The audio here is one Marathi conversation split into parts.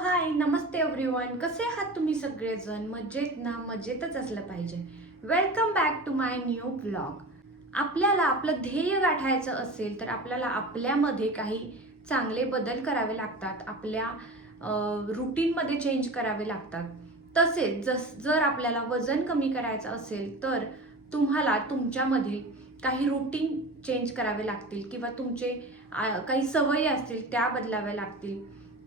हाय नमस्ते एव्हरीवन कसे आहात तुम्ही सगळेजण? मजेत ना? मजेतच असलं पाहिजे. Welcome back to my new blog आपल्याला आपलं ध्येय गाठायचं असेल तर आपल्याला आपल्यामध्ये काही चांगले बदल करावे लागतात. आपल्या रुटीनमध्ये चेंज करावे लागतात. तसेच जस जर आपल्याला वजन कमी करायचं असेल तर तुम्हाला तुमच्यामधील काही रुटीन चेंज करावे लागतील किंवा तुमचे काही सवयी असतील त्या बदलाव्या लागतील.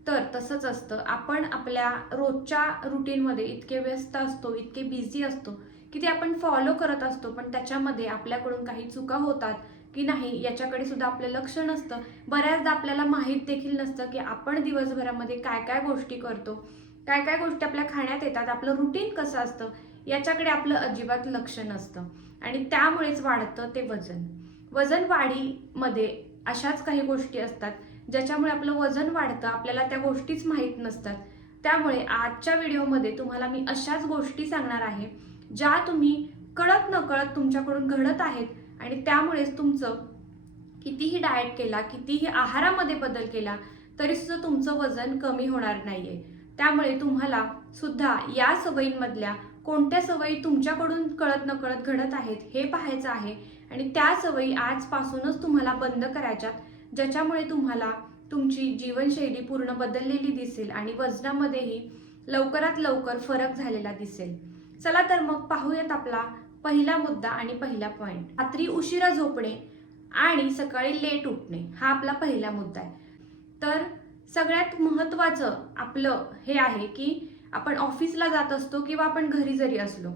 तर तसंच असतं. आपण आपल्या रोजच्या रुटीनमध्ये इतके व्यस्त असतो इतके बिझी असतो की ते आपण फॉलो करत असतो पण त्याच्यामध्ये आपल्याकडून काही चुका होतात की नाही याच्याकडे सुद्धा आपलं लक्ष नसतं. बऱ्याचदा आपल्याला माहीत देखील नसतं की आपण दिवसभरामध्ये काय काय गोष्टी करतो. काय काय गोष्टी आपल्या खाण्यात येतात आपलं रुटीन कसं असतं याच्याकडे आपलं अजिबात लक्ष नसतं. आणि त्यामुळेच वाढतं ते वजन. वजन वाढीमध्ये अशाच काही गोष्टी असतात ज्याच्यामुळे आपलं वजन वाढतं आपल्याला त्या गोष्टीच माहीत नसतात. त्यामुळे आजच्या व्हिडिओमध्ये तुम्हाला मी अशाच गोष्टी सांगणार आहे ज्या तुम्ही कळत न कळत तुमच्याकडून घडत आहेत आणि त्यामुळेच तुमचं कितीही डाएट केला कितीही आहारामध्ये बदल केला तरी सुद्धा तुमचं वजन कमी होणार नाहीये. त्यामुळे तुम्हाला सुद्धा या सवयींमधल्या कोणत्या सवयी तुमच्याकडून कळत न कळत घडत आहेत हे पाहायचं आहे आणि त्या सवयी आजपासूनच तुम्हाला बंद करायच्यात ज्याच्यामुळे तुम्हाला तुमची जीवनशैली पूर्ण बदललेली दिसेल आणि वजनामध्येही लवकरात लवकर फरक झालेला दिसेल. चला तर मग पाहूयात आपला पहिला मुद्दा आणि पहिला पॉईंट रात्री उशिरा झोपणे आणि सकाळी लेट उठणे हा आपला पहिला मुद्दा आहे. तर सगळ्यात महत्त्वाचं आपलं हे आहे की आपण ऑफिसला जात असतो किंवा आपण घरी जरी असलो.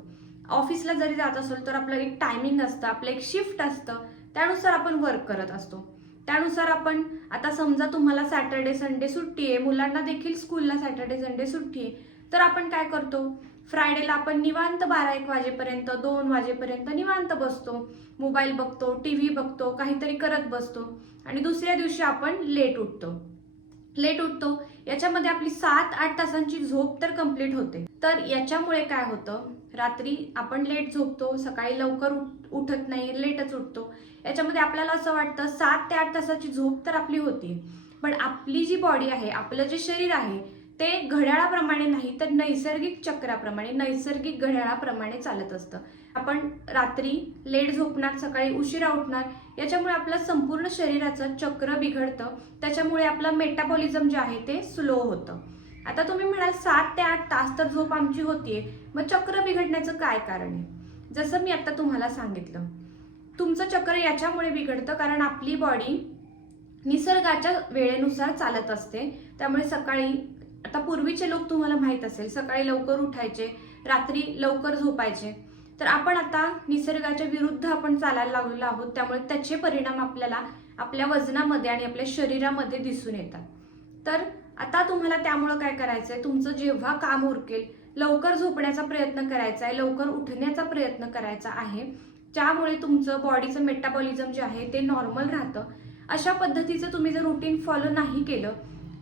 ऑफिसला जरी जात असलो तर आपलं एक टायमिंग असतं आपलं एक शिफ्ट असतं. त्यानुसार आपण वर्क करत असतो. त्यानुसार आपण आता समजा तुम्हाला सॅटर्डे संडे सुट्टी आहे मुलांना देखील स्कूलला सॅटर्डे संडे सुट्टी आहे तर आपण काय करतो? फ्रायडेला आपण निवांत बारा एक वाजेपर्यंत दोन वाजेपर्यंत निवांत बसतो. मोबाईल बघतो टी व्ही बघतो काहीतरी करत बसतो. आणि दुसऱ्या दिवशी आपण लेट उठतो. लेट उठतो याच्यामध्ये आपली सात आठ तासांची झोप तर कंप्लीट होते. तर याच्यामुळे काय होतं? रात्री आपण लेट झोपतो सकाळी लवकर उठ- उठत नाही लेटच उठतो. याच्यामध्ये आपल्याला असं वाटतं सात ते आठ तासाची झोप तर आपली होती. पण आपली जी बॉडी आहे आपलं जे शरीर आहे ते घड्याळाप्रमाणे नाही तर नैसर्गिक चक्राप्रमाणे नैसर्गिक घड्याळाप्रमाणे चालत असतं. आपण रात्री लेट झोपणार सकाळी उशिरा उठणार याच्यामुळे आपलं संपूर्ण शरीराचं चक्र बिघडतं. त्याच्यामुळे आपलं मेटाबॉलिझम जे आहे ते स्लो होतं. आता तुम्ही म्हणाल सात ते आठ तास तर झोप आमची होतीये. मग चक्र बिघडण्याचं काय कारण आहे? जसं मी आता तुम्हाला सांगितलं. तुमचं चक्र याच्यामुळे बिघडतं कारण आपली बॉडी निसर्गाच्या वेळेनुसार चालत असते. त्यामुळे सकाळी आता पूर्वीचे लोक तुम्हाला माहीत असेल सकाळी लवकर उठायचे रात्री लवकर झोपायचे. तर आपण आता निसर्गाच्या विरुद्ध आपण चालायला लागलेलो आहोत. त्यामुळे त्याचे परिणाम आपल्याला आपल्या वजनामध्ये आणि आपल्या शरीरामध्ये दिसून येतात. तर आता तुम्हाला त्यामुळं काय करायचं आहे तुमचं जेव्हा काम उरकेल लवकर झोपण्याचा प्रयत्न करायचा आहे लवकर उठण्याचा प्रयत्न करायचा आहे. ज्यामुळे तुमचं बॉडीचं मेटाबॉलिझम जे आहे ते नॉर्मल राहतं. अशा पद्धतीचं तुम्ही जर रुटीन फॉलो नाही केलं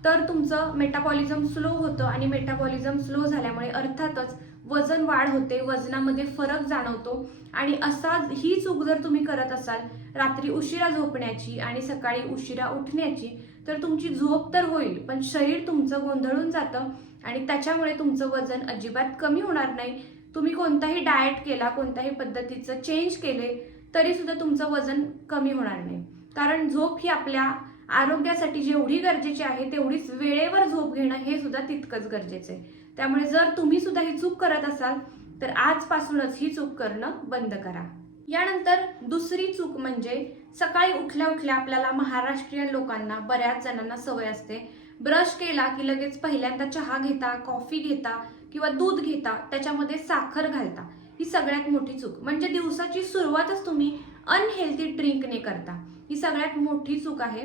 तर तुमचं मेटाबॉलिझम स्लो होतं आणि मेटाबॉलिझम स्लो झाल्यामुळे अर्थातच वजन वाढ होते वजनामध्ये फरक जाणवतो. आणि असा ही चूक जर तुम्ही करत असाल रात्री उशिरा झोपण्याची आणि सकाळी उशिरा उठण्याची तर तुमची झोप तर होईल पण शरीर तुमचं गोंधळून जातं आणि त्याच्यामुळे तुमचं वजन अजिबात कमी होणार नाही. तुम्ही कोणताही डाएट केला कोणत्याही पद्धतीचं चेंज केले तरी सुद्धा तुमचं वजन कमी होणार नाही. कारण झोप ही आपल्या आरोग्यासाठी जेवढी गरजेची आहे तेवढीच वेळेवर झोप घेणं हे सुद्धा तितकंच गरजेचं आहे. त्यामुळे जर तुम्ही सुद्धा ही चूक करत असाल तर आजपासूनच ही चूक करणं बंद करा. यानंतर दुसरी चूक म्हणजे सकाळी उठल्या उठल्या आपल्याला महाराष्ट्रीयन लोकांना बऱ्याच जणांना सवय असते. ब्रश केला की लगेच पहिल्यांदा चहा घेता कॉफी घेता किंवा दूध घेता त्याच्यामध्ये साखर घालता ही सगळ्यात मोठी चूक. म्हणजे दिवसाची सुरुवातच तुम्ही अनहेल्दी ड्रिंकने करता. ही सगळ्यात मोठी चूक आहे.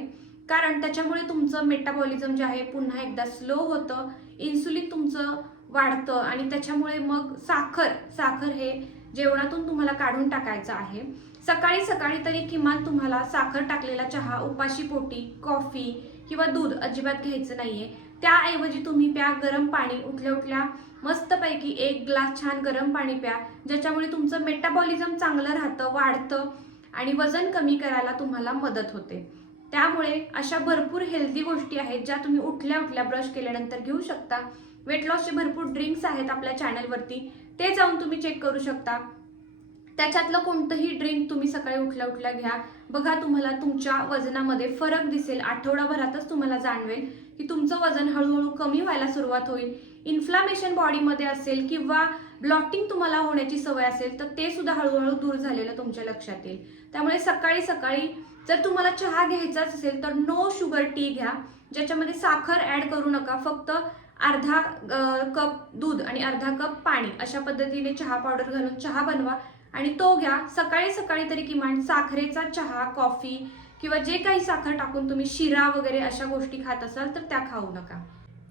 कारण त्याच्यामुळे तुमचं मेटाबॉलिझम जे आहे पुन्हा एकदा स्लो होतं इन्सुलिन तुमचं वाढतं आणि त्याच्यामुळे मग साखर साखर हे जेवणातून तुम्हाला काढून टाकायचं आहे. सकाळी सकाळी तरी किमान तुम्हाला साखर टाकलेला चहा उपाशी पोटी कॉफी किंवा दूध अजिबात घ्यायचं नाहीये. त्याऐवजी तुम्ही प्या गरम पाणी उठल्या उठल्या मस्तपैकी एक ग्लास छान गरम पाणी प्या ज्याच्यामुळे तुमचं मेटाबॉलिझम चांगलं राहतं वाढतं आणि वजन कमी करायला तुम्हाला मदत होते. त्यामुळे अशा भरपूर हेल्दी गोष्टी आहेत ज्या तुम्ही उठल्या उठल्या ब्रश केल्यानंतर घेऊ शकता. वेट लॉसचे भरपूर ड्रिंक्स आहेत आपल्या चॅनलवरती ते जाऊन तुम्ही चेक करू शकता. त्याच्यातलं कोणतंही ड्रिंक तुम्ही सकाळी उठल्या उठल्या घ्या. बघा तुम्हाला तुमच्या वजनामध्ये फरक दिसेल. आठवडाभरातच तुम्हाला जाणवेल की तुमचं वजन हळूहळू कमी व्हायला सुरुवात होईल. इन्फ्लामेशन बॉडीमध्ये असेल किंवा ब्लॉटिंग तुम्हाला होण्याची सवय असेल तर ते सुद्धा हळूहळू दूर झालेलं तुमच्या लक्षात येईल. त्यामुळे सकाळी सकाळी जर तुम्हाला चहा घ्यायचाच असेल तर नो शुगर टी घ्या. ज्याच्यामध्ये साखर ॲड करू नका. फक्त अर्धा कप दूध आणि अर्धा कप पाणी अशा पद्धतीने चहा पावडर घालून चहा बनवा आणि तो घ्या. सकाळी सकाळी तरी किमान साखरेचा चहा कॉफी किंवा जे काही साखर टाकून तुम्ही शिरा वगैरे अशा गोष्टी खात असाल तर त्या खाऊ नका.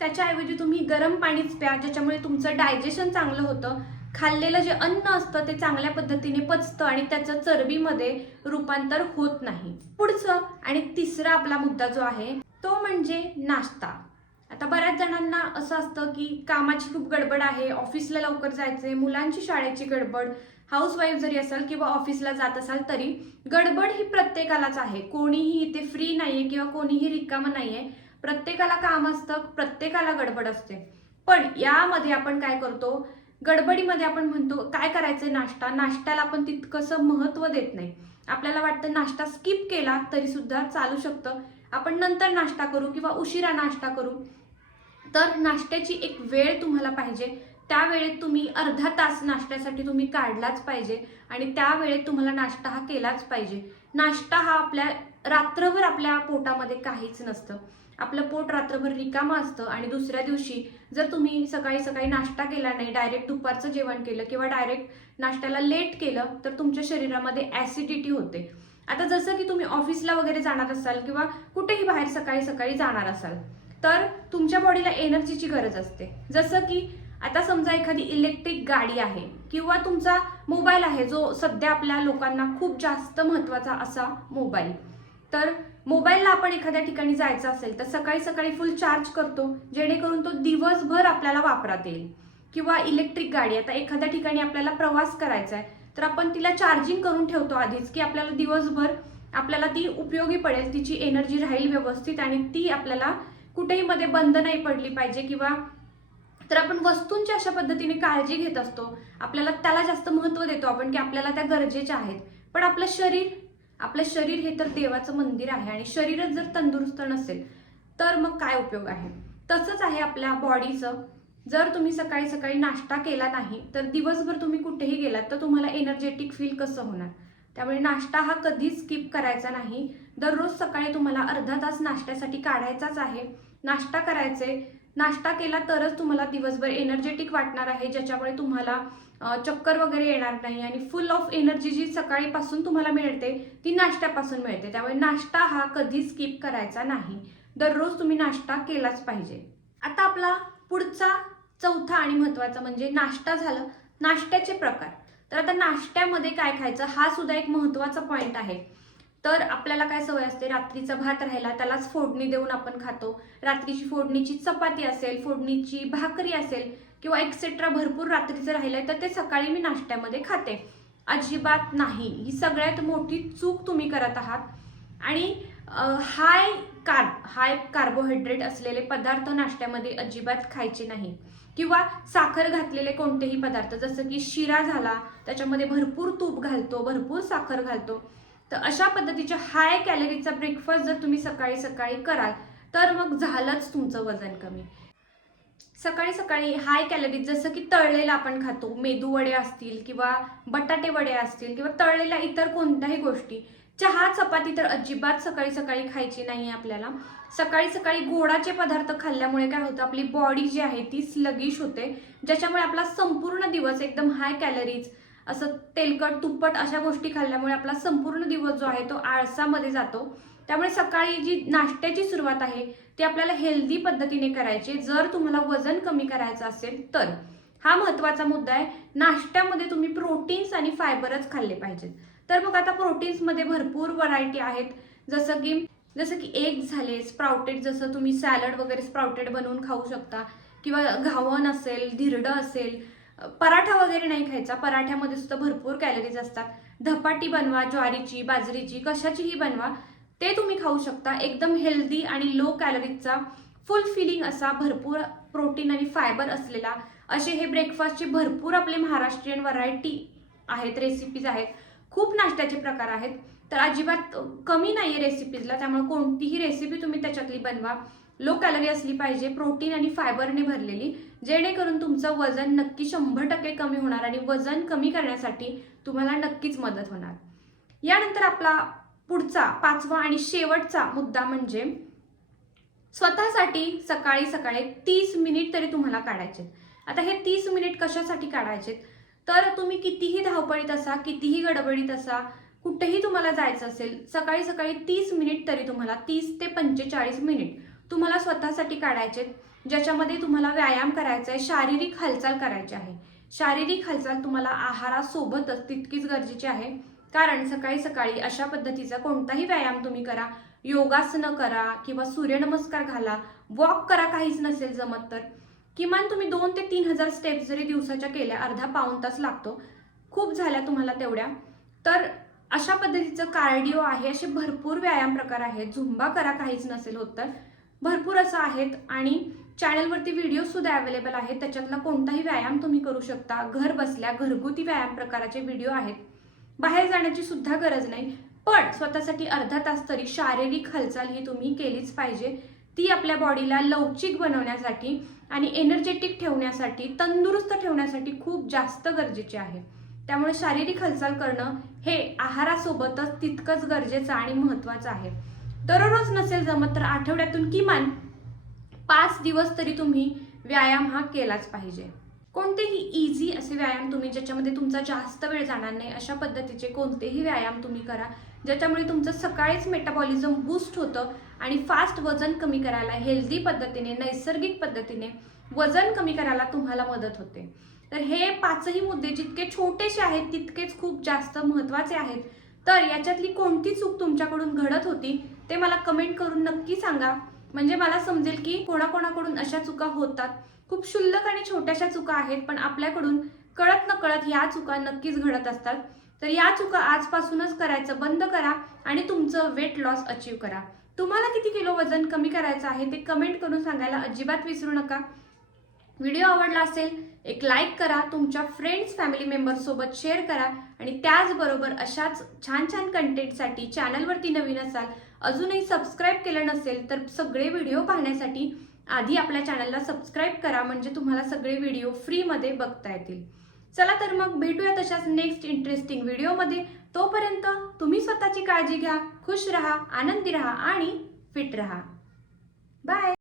त्याच्याऐवजी तुम्ही गरम पाणीच प्या ज्याच्यामुळे तुमचं डायजेशन चांगलं होतं. खाल्लेलं जे अन्न असतं ते चांगल्या पद्धतीने पचतं आणि त्याचं चरबीमध्ये रूपांतर होत नाही. पुढचं आणि तिसरा आपला मुद्दा जो आहे तो म्हणजे नाश्ता. आता बऱ्याच जणांना असं असतं की कामाची खूप गडबड आहे ऑफिसला लवकर जायचंय मुलांची शाळेची गडबड हाऊसवाईफ जरी असाल किंवा ऑफिसला जात असाल तरी गडबड ही प्रत्येकालाच आहे. कोणीही इथे फ्री नाहीये किंवा कोणीही रिकामं नाहीये. प्रत्येकाला काम असतं प्रत्येकाला गडबड असते. पण यामध्ये आपण काय करतो? गडबडीमध्ये आपण म्हणतो काय करायचं नाश्ता? नाश्त्याला आपण तितकंसं महत्त्व देत नाही. आपल्याला वाटतं नाश्ता स्किप केला तरी सुद्धा चालू शकतं. आपण नंतर नाश्ता करू किंवा उशिरा नाश्ता करू. तर नाश्त्याची एक वेळ तुम्हाला पाहिजे. त्या वेळेत तुम्ही अर्धा तास नाश्त्यासाठी तुम्ही काढलाच पाहिजे आणि त्या वेळेत तुम्हाला नाश्ता हा केलाच पाहिजे. नाश्ता हा आपल्या रात्रभर आपल्या पोटामध्ये काहीच नसतं. आपलं पोट रात्रभर रिकामं असतं आणि दुसऱ्या दिवशी जर तुम्ही सकाळी सकाळी नाश्ता केला नाही डायरेक्ट दुपारचं जेवण केलं किंवा डायरेक्ट नाश्त्याला लेट केलं तर तुमच्या शरीरामध्ये ॲसिडिटी होते. आता जसं की तुम्ही ऑफिसला वगैरे जाणार असाल किंवा कुठेही बाहेर सकाळी सकाळी जाणार असाल तर तुमच्या बॉडीला एनर्जीची गरज असते. जसं की आता समजा एखादी इलेक्ट्रिक गाडी आहे किंवा तुमचा मोबाईल आहे जो सध्या आपल्या लोकांना खूप जास्त महत्त्वाचा असा मोबाईल तर मोबाईलला आपण एखाद्या ठिकाणी जायचं असेल तर सकाळी सकाळी फुल चार्ज करतो जेणेकरून तो दिवसभर आपल्याला वापरात येईल. किंवा इलेक्ट्रिक गाडी आता एखाद्या ठिकाणी आपल्याला प्रवास करायचा आहे तर आपण तिला चार्जिंग करून ठेवतो आधीच की आपल्याला दिवसभर आपल्याला ती उपयोगी पडेल तिची एनर्जी राहील व्यवस्थित आणि ती आपल्याला कुठेही मध्ये बंद नाही पडली पाहिजे. किंवा तर आपण वस्तूंची अशा पद्धतीने काळजी घेत असतो. आपल्याला त्याला जास्त महत्त्व देतो आपण की आपल्याला त्या गरजेच्या आहेत. पण आपलं शरीर आपलं शरीर हे तर देवाचं मंदिर आहे आणि शरीरच जर तंदुरुस्त नसेल तर मग काय उपयोग आहे? तसंच आहे आपल्या बॉडीचं जर तुम्ही सकाळी सकाळी नाश्ता केला नाही तर दिवसभर तुम्ही कुठेही गेलात तर तुम्हाला एनर्जेटिक फील कसं होणार? त्यामुळे नाश्ता हा कधीच स्किप करायचा नाही. दररोज सकाळी तुम्हाला अर्धा तास नाश्त्यासाठी काढायचाच आहे. नाश्ता करायचे नाश्ता केला तरच तुम्हाला दिवसभर एनर्जेटिक वाटणार आहे ज्याच्यामुळे तुम्हाला चक्कर वगैरे येणार नाही आणि फुल ऑफ एनर्जी जी सकाळीपासून तुम्हाला मिळते ती नाश्त्यापासून मिळते. त्यामुळे नाश्ता हा कधी स्किप करायचा नाही. दररोज तुम्ही नाश्ता केलाच पाहिजे. आता आपला पुढचा चौथा आणि महत्त्वाचा म्हणजे नाश्ता झालं. नाश्त्याचे प्रकार. तर आता नाश्त्यामध्ये काय खायचं हा सुद्धा एक महत्त्वाचा पॉईंट आहे. तर आपल्याला काय सवय असते? रात्रीचा भात राहिला त्यालाच फोडणी देऊन आपण खातो. रात्रीची फोडणीची चपाती असेल फोडणीची भाकरी असेल किंवा एक्सेट्रा भरपूर रात्रीचं राहिलंय तर ते सकाळी मी नाश्त्यामध्ये खाते. अजिबात नाही. ही सगळ्यात मोठी चूक तुम्ही करत आहात. आणि हाय कार्ब हाय कार्बोहायड्रेट असलेले पदार्थ नाश्त्यामध्ये अजिबात खायचे नाही. किंवा साखर घातलेले कोणतेही पदार्थ जसं की शिरा झाला त्याच्यामध्ये भरपूर तूप घालतो भरपूर साखर घालतो. तर अशा पद्धतीच्या हाय कॅलरीचा ब्रेकफास्ट जर तुम्ही सकाळी सकाळी कराल तर मग झालंच तुमचं वजन कमी. सकाळी सकाळी हाय कॅलरीज जसं की तळलेलं आपण खातो मेदू वडे असतील किंवा बटाटे वडे असतील किंवा तळलेल्या इतर कोणत्याही गोष्टी चहा चपाती तर अजिबात सकाळी सकाळी खायची नाही आपल्याला. सकाळी सकाळी गोडाचे पदार्थ खाल्ल्यामुळे काय होतं आपली बॉडी जी आहे ती स्लगिश होते ज्याच्यामुळे आपला संपूर्ण दिवस एकदम हाय कॅलरीज असं तेलकट तुप्पट अशा गोष्टी खाल्ल्यामुळे आपला संपूर्ण दिवस जो आहे तो आळसामध्ये जातो. त्यामुळे सकाळी जी नाश्त्याची सुरुवात आहे ती आपल्याला हेल्दी पद्धतीने करायची. जर तुम्हाला वजन कमी करायचं असेल तर. हा महत्त्वाचा मुद्दा आहे. नाश्त्यामध्ये तुम्ही प्रोटीन्स आणि फायबरच खाल्ले पाहिजेत. तर मग आता प्रोटीन्समध्ये भरपूर व्हरायटी आहेत. जसं की जसं की एग झाले स्प्राउटेड जसं तुम्ही सॅलड वगैरे स्प्राउटेड बनवून खाऊ शकता. किंवा घावन असेल धिरडं असेल पराठा वगैरे नाही खायचा. पराठ्यामध्ये सुद्धा भरपूर कॅलरीज असतात. धपाटी बनवा ज्वारीची बाजरीची कशाचीही बनवा ते तुम्ही खाऊ शकता. एकदम हेल्दी आणि लो कॅलरीजचा फुल फिलिंग असा भरपूर प्रोटीन आणि फायबर असलेला असे हे ब्रेकफास्टचे भरपूर आपले महाराष्ट्रीयन व्हरायटी आहेत रेसिपीज आहेत. खूप नाश्त्याचे प्रकार आहेत. तर अजिबात कमी नाही आहे रेसिपीजला त्यामुळे कोणतीही रेसिपी तुम्ही त्याच्यातली बनवा. लो कॅलरी असली पाहिजे प्रोटीन आणि फायबरने भरलेली जेणेकरून तुमचं वजन नक्की शंभर टक्के कमी होणार आणि वजन कमी करण्यासाठी तुम्हाला नक्कीच मदत होणार. यानंतर आपला पुढचा पाचवा आणि शेवटचा मुद्दा म्हणजे स्वतःसाठी सकाळी सकाळी तीस मिनिट तरी तुम्हाला काढायचे आता हे तीस मिनिट कशासाठी काढायचे तर तुम्ही कितीही धावपळीत असा कितीही गडबडीत असा कुठेही तुम्हाला जायचं असेल सकाळी सकाळी तीस मिनिट तरी तुम्हाला तीस ते पंचेचाळीस मिनिट तुम्हाला स्वतःसाठी काढायचे ज्याच्यामध्ये तुम्हाला व्यायाम करायचा आहे शारीरिक हालचाल करायची आहे. शारीरिक हालचाल तुम्हाला आहारासोबतच तितकीच गरजेची आहे. कारण सकाळी सकाळी अशा पद्धतीचा कोणताही व्यायाम तुम्ही करा. योगासनं करा किंवा सूर्यनमस्कार घाला वॉक करा काहीच नसेल जमत तर. किमान तुम्ही दोन ते तीन हजार स्टेप्स जरी दिवसाच्या केल्या अर्धा पाऊण तास लागतो. खूप झाल्या तुम्हाला तेवढ्या. तर अशा पद्धतीचं कार्डिओ आहे असे भरपूर व्यायाम प्रकार आहेत. झुंबा करा काहीच नसेल होत तर. भरपूर असं आहेत आणि चॅनलवरती व्हिडिओ सुद्धा अवेलेबल आहेत. त्याच्यातला कोणताही व्यायाम तुम्ही करू शकता. घर बसल्या घरगुती व्यायाम प्रकाराचे व्हिडिओ आहेत. बाहेर जाण्याची सुद्धा गरज नाही. पण स्वतःसाठी अर्धा तास तरी शारीरिक हालचाल ही तुम्ही केलीच पाहिजे. ती आपल्या बॉडीला लवचिक बनवण्यासाठी आणि एनर्जेटिक ठेवण्यासाठी तंदुरुस्त ठेवण्यासाठी खूप जास्त गरजेचे आहे. त्यामुळे शारीरिक हालचाल करणं हे आहारासोबतच तितकंच गरजेचं आणि महत्त्वाचं आहे. दररोज नसेल जमत तर आठवड्यातून किमान पाच दिवस तरी तुम्ही व्यायाम हा केलाच पाहिजे. कोणतेही इझी असे व्यायाम तुम्ही ज्याच्यामध्ये तुमचा जास्त वेळ जाणार नाही अशा पद्धतीचे कोणतेही व्यायाम तुम्ही करा ज्याच्यामुळे तुमचं सकाळीच मेटाबॉलिझम बूस्ट होतं आणि फास्ट वजन कमी करायला हेल्दी पद्धतीने नैसर्गिक पद्धतीने वजन कमी करायला तुम्हाला मदत होते. तर हे पाचही मुद्दे जितके छोटेसे आहेत तितकेच खूप जास्त महत्त्वाचे आहेत. तर याच्यातली कोणती चूक तुमच्याकडून घडत होती ते मला कमेंट करून नक्की सांगा. म्हणजे मला समजेल की कोणाकोणाकडून अशा चुका होतात. खूप क्षुल्लक आणि छोट्याशा चुका आहेत पण आपल्याकडून कळत न कळत या चुका नक्कीच घडत असतात. तर या चुका आजपासूनच करायचं बंद करा आणि तुमचं वेट लॉस अचीव करा. तुम्हाला किती किलो वजन कमी करायचं आहे ते कमेंट करून सांगायला अजिबात विसरू नका. व्हिडिओ आवडला असेल एक लाईक करा तुमच्या फ्रेंड्स फॅमिली मेंबरसोबत शेअर करा आणि त्याचबरोबर अशाच छान छान कंटेंटसाठी चॅनलवरती नवीन असाल अजूनही सबस्क्राईब केलं नसेल तर सगळे व्हिडिओ पाहण्यासाठी आधी आपल्या चॅनलला सबस्क्राईब करा म्हणजे तुम्हाला सगळे व्हिडिओ फ्रीमध्ये बघता येतील. चला तर मग भेटूया तशाच नेक्स्ट इंटरेस्टिंग व्हिडिओमध्ये तोपर्यंत तुम्ही स्वतःची काळजी घ्या खुश रहा आनंदी रहा आणि फिट रहा. बाय